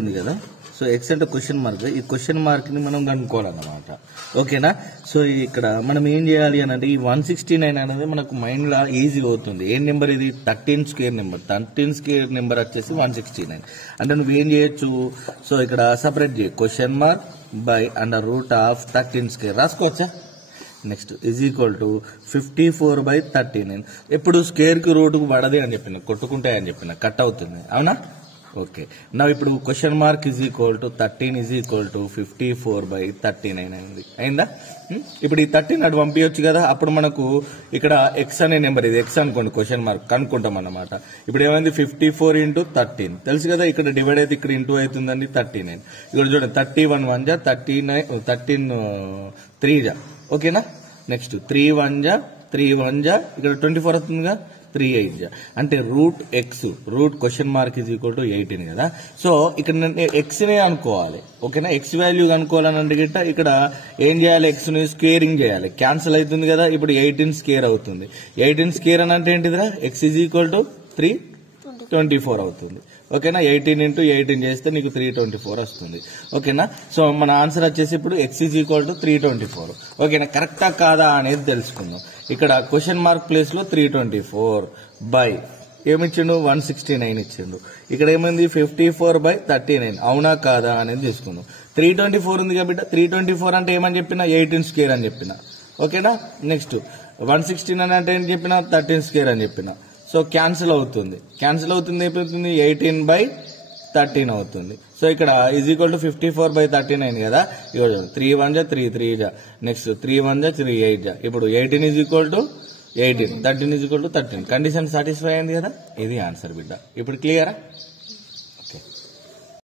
ఉంది కదా. So X అంటే క్వశ్చన్ మార్క్, ఈ క్వశ్చన్ మార్క్ ని మనం కనుక్కోవాలన్నమాట. ఓకేనా. సో ఇక్కడ మనం ఏం చేయాలి అని అంటే ఈ 169 అనేది మనకు మైండ్ లా ఈజీ అవుతుంది. ఏం నెంబర్ ఇది? 13 స్క్వేర్ నెంబర్. 13 స్క్వేర్ నెంబర్ వచ్చేసి 169. అంటే నువ్వేం చేయొచ్చు, సో ఇక్కడ సపరేట్ చేయ question mark by under root of 13 square రాసుకోవచ్చా. Next is equal to 54/39. ఎప్పుడు స్క్వేర్ కి రూట్ కు పడది అని చెప్పిన, కొట్టుకుంటాయని చెప్పిన, కట్ అవుతుంది. అవునా. ఓకే. నా ఇప్పుడు question mark is equal to 13 is equal to 54/39 అయింది. అయిందా? ఇప్పుడు ఈ 13 అటు పంపించవచ్చు కదా. అప్పుడు మనకు ఇక్కడ ఎక్స్ అనే నెంబర్, ఇది ఎక్స్ అనుకోండి, క్వశ్చన్ మార్క్ కనుక్కుంటాం అన్నమాట. ఇప్పుడు ఏమైంది 54 × 13 తెలుసు కదా. ఇక్కడ డివైడ్ అయితే ఇక్కడ ఇంటూ అవుతుందండి 39. ఇక్కడ చూడండి 31 1 జా 13 3 జా. ఓకేనా. నెక్స్ట్ 3 1 జా 3 1 జా ఇక్కడ 24 అవుతుందిగా, 3 8 జా. అంటే root x, root question mark is equal to 18 కదా. సో ఇక్కడ ఎక్స్ నే అనుకోవాలి. ఓకేనా. ఎక్స్ వాల్యూ కనుక్కోవాలని అంటే గిట్ట ఇక్కడ ఏం చేయాలి, ఎక్స్ ని స్క్వేరింగ్ చేయాలి. క్యాన్సిల్ అవుతుంది కదా. ఇప్పుడు 18 స్క్వేర్ అవుతుంది. 18 స్క్వేర్ అని అంటే ఏంటిదిరా, ఎక్స్ ఈజ్ ఈక్వల్ టు 324 అవుతుంది. ఓకేనా. 18 × 18 చేస్తే నీకు 324 వస్తుంది. ఓకేనా. సో మన ఆన్సర్ వచ్చేసి ఇప్పుడు ఎక్స్ ఈజ్ ఈక్వల్ టు 324. ఓకేనా. కరెక్టా కాదా అనేది తెలుసుకుందాం. ఇక్కడ క్వశ్చన్ మార్క్ ప్లేస్ లో 324 బై ఏమిచ్చిండు 169 ఇచ్చిండు. ఇక్కడ ఏమైంది 54/39. అవునా కాదా అనేది తీసుకుందాం. 324 ఉంది కాబట్టి 324 అంటే ఏమని చెప్పిన, 18 స్క్వేర్ అని చెప్పిన. ఓకేనా. నెక్స్ట్ 169 అంటే ఏం చెప్పిన, 13 స్క్వేర్ అని చెప్పిన. సో క్యాన్సిల్ అవుతుంది. క్యాన్సిల్ అవుతుంది అయిపోతుంది 18/13 అవుతుంది. సో ఇక్కడ ఈజ్ ఈక్వల్ టు 54/39 కదా. ఇవ్వ 3 1 జా 3 3 జా. నెక్స్ట్ 3 1 జా 3 8 జా. ఇప్పుడు 18 is equal to 18, 13 is equal to 13. Condition satisfy అయింది కదా. ఇది ఆన్సర్ బిడ్డ. ఇప్పుడు క్లియరా.